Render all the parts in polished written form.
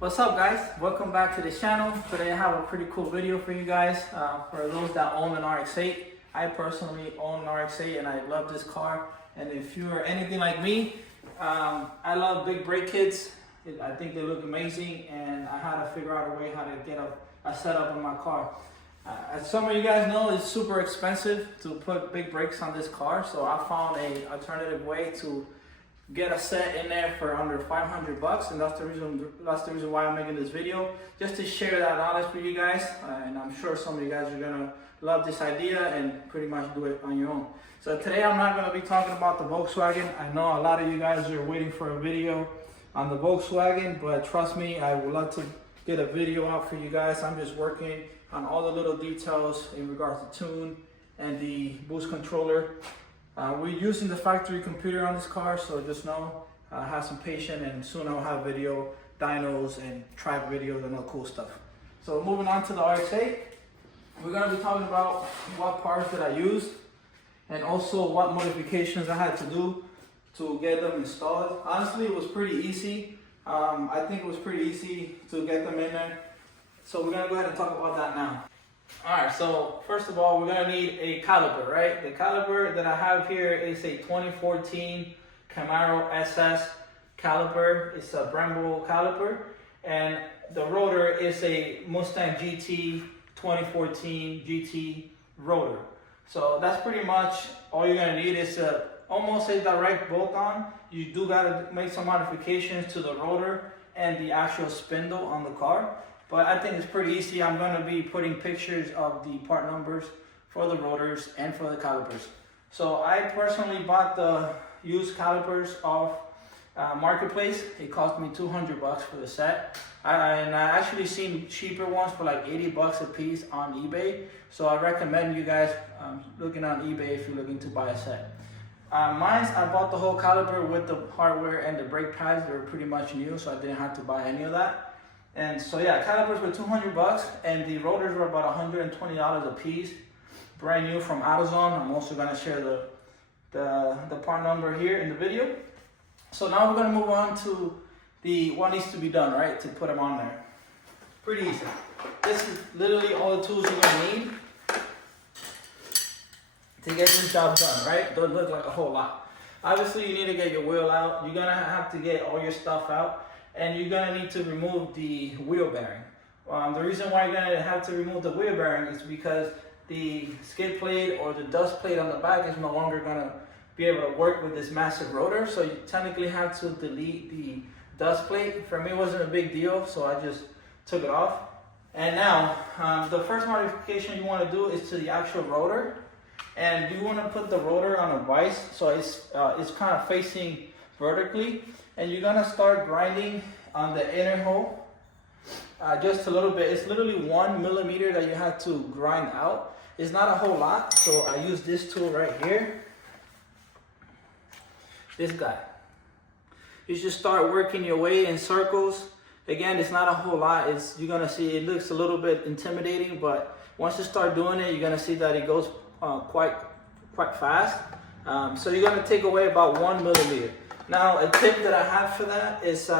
What's up, guys? Welcome back to the channel. Today I have a pretty cool video for you guys. For those that own an Rx8, I personally own an Rx8 and I love this car. And if you're anything like me, I love big brake kits. I think they look amazing, and I had to figure out a way how to get a setup in my car. As some of you guys know, it's super expensive to put big brakes on this car, so I found an alternative way to get a set in there for under 500 bucks, and that's the reason why I'm making this video, just to share that knowledge with you guys. And I'm sure some of you guys are gonna love this idea and pretty much do it on your own. So today I'm not gonna be talking about the Volkswagen. I know a lot of you guys are waiting for a video on the Volkswagen, but trust me, I would love to get a video out for you guys. I'm just working on all the little details in regards to tune and the boost controller. We're using the factory computer on this car, so just know, have some patience, and soon I'll have video, dynos, and track videos and all cool stuff. So moving on to the Rx8, we're gonna be talking about what parts that I used, and also what modifications I had to do to get them installed. Honestly, it was pretty easy. I think it was pretty easy to get them in there. So we're gonna go ahead and talk about that now. All right, so first of all, we're gonna need a caliper, right? The caliper that I have here is a 2014 Camaro SS caliper. It's a Brembo caliper, and the rotor is a Mustang GT 2014 GT rotor. So that's pretty much all you're gonna need. Is almost a direct bolt-on. You do gotta make some modifications to the rotor and the actual spindle on the car. But I think it's pretty easy. I'm gonna be putting pictures of the part numbers for the rotors and for the calipers. So I personally bought the used calipers off Marketplace. It cost me 200 bucks for the set. And I actually seen cheaper ones for like 80 bucks a piece on eBay. So I recommend you guys looking on eBay if you're looking to buy a set. I bought the whole caliper with the hardware and the brake pads. They were pretty much new, so I didn't have to buy any of that. And so yeah, calipers were 200 bucks, and the rotors were about $120 a piece, brand new from AutoZone. I'm also gonna share the part number here in the video. So now we're gonna move on to what needs to be done, right, to put them on there. Pretty easy. This is literally all the tools you're gonna need to get this job done, right? Don't look like a whole lot. Obviously, you need to get your wheel out. You're gonna have to get all your stuff out. And you're gonna need to remove the wheel bearing. The reason why you're gonna have to remove the wheel bearing is because the skid plate or the dust plate on the back is no longer gonna be able to work with this massive rotor. So you technically have to delete the dust plate. For me, it wasn't a big deal, so I just took it off. And now, the first modification you wanna do is to the actual rotor. And you wanna put the rotor on a vise, so it's kind of facing vertically. And you're gonna start grinding on the inner hole just a little bit. It's literally 1 millimeter that you have to grind out. It's not a whole lot, so I use this tool right here. This guy. You just start working your way in circles. Again, it's not a whole lot. You're gonna see it looks a little bit intimidating, but once you start doing it, you're gonna see that it goes quite fast. So you're gonna take away about 1 millimeter. Now, a tip that I have for that is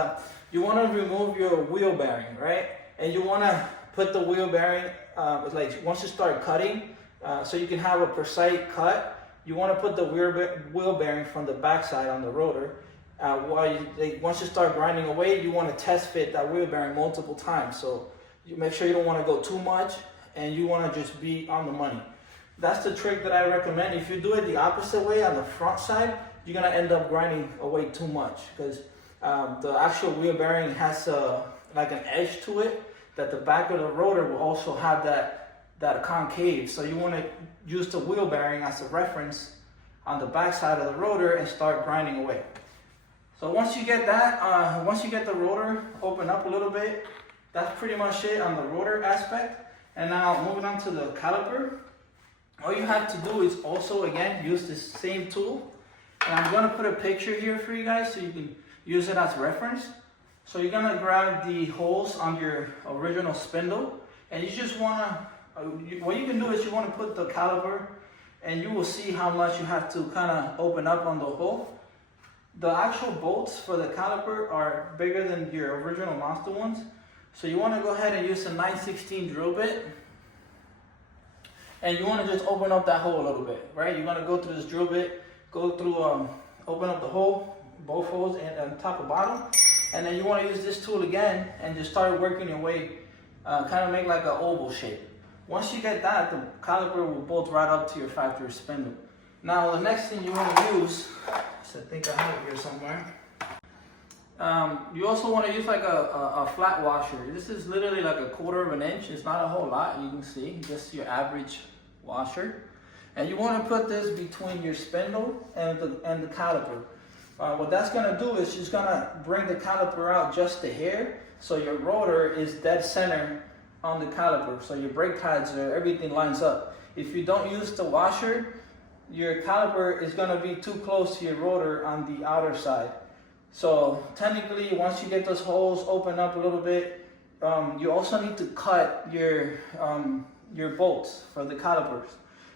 you want to remove your wheel bearing, right? And you want to put the wheel bearing, like once you start cutting, so you can have a precise cut, you want to put the wheel bearing from the backside on the rotor. Once you start grinding away, you want to test fit that wheel bearing multiple times. So you make sure you don't want to go too much, and you want to just be on the money. That's the trick that I recommend. If you do it the opposite way on the front side, you're gonna end up grinding away too much, because the actual wheel bearing has like an edge to it that the back of the rotor will also have that concave. So you want to use the wheel bearing as a reference on the back side of the rotor and start grinding away. So once you get that, once you get the rotor open up a little bit, that's pretty much it on the rotor aspect. And now moving on to the caliper, all you have to do is also again use this same tool. And I'm gonna put a picture here for you guys so you can use it as reference. So you're gonna grab the holes on your original spindle, and you just wanna, what you can do is you wanna put the caliper, and you will see how much you have to kinda open up on the hole. The actual bolts for the caliper are bigger than your original monster ones. So you want to go ahead and use a 9/16 drill bit. And you want to just open up that hole a little bit, right? You're going to go through this drill bit, go through, open up the hole, both holes and top and bottom. And then you want to use this tool again and just start working your way, kind of make like an oval shape. Once you get that, the caliper will bolt right up to your factory spindle. Now the next thing you want to use, so I think I have it here somewhere. You also want to use like a flat washer. This is literally like 1/4 of an inch. It's not a whole lot, you can see, just your average washer. And you want to put this between your spindle and the caliper. What that's going to do is just going to bring the caliper out just a hair, so your rotor is dead center on the caliper, so your brake pads, everything lines up. If you don't use the washer, your caliper is going to be too close to your rotor on the outer side. So technically, once you get those holes open up a little bit, you also need to cut your bolts for the calipers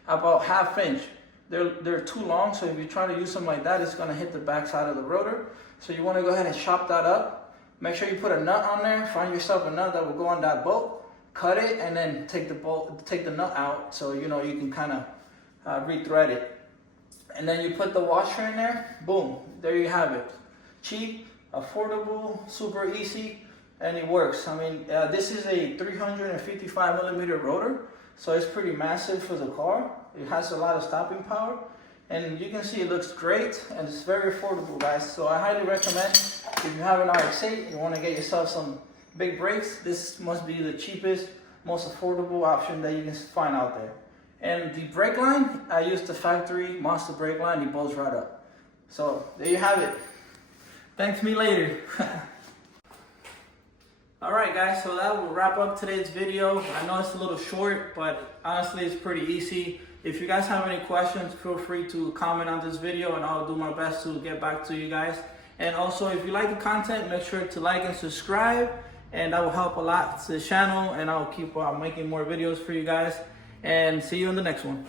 about 1/2 inch. They're too long, so if you try to use them like that, it's going to hit the back side of the rotor. So you want to go ahead and chop that up. Make sure you put a nut on there. Find yourself a nut that will go on that bolt. Cut it, and then take the nut out, so you know you can kind of re-thread it. And then you put the washer in there. Boom! There you have it. Cheap, affordable, super easy, and it works. I mean, this is a 355 millimeter rotor, so it's pretty massive for the car. It has a lot of stopping power, and you can see it looks great, and it's very affordable, guys. So I highly recommend, if you have an RX8, you want to get yourself some big brakes, this must be the cheapest, most affordable option that you can find out there. And the brake line, I use the factory Monster brake line. It bolts right up. So there you have it. Thanks me later. Alright guys, so that will wrap up today's video. I know it's a little short, but honestly it's pretty easy. If you guys have any questions, feel free to comment on this video and I'll do my best to get back to you guys. And also, if you like the content, make sure to like and subscribe, and that will help a lot to the channel, and I'll keep making more videos for you guys. And see you in the next one.